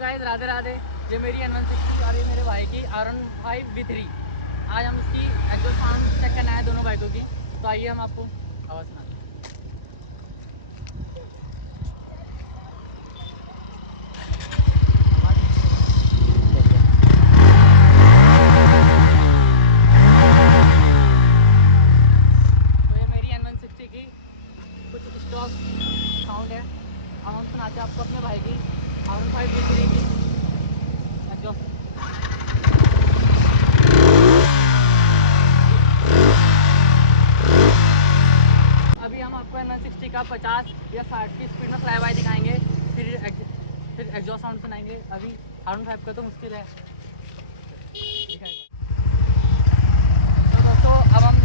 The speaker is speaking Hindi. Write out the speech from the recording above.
गाइस राधे राधे। ये मेरी N160 और ये मेरे भाई की R15 V3। आज हम इसकी एग्जॉस्ट साउंड चेक करना है दोनों बाइकों की। तो आइए हम आपको आवाज़ सुनाते हैं। तो ये मेरी N160 की कुछ स्टॉक साउंड है। अब हम सुनाते हैं आपको अपने भाई की R15 V3 की एग्जॉस्ट। अभी हम आपको N160 का 50 या 60 की स्पीड में फ्लाई बाय दिखाएंगे, फिर एग्जॉस्ट साउंड सुनाएंगे। अभी R15 का तो मुश्किल है। तो दोस्तों अब हम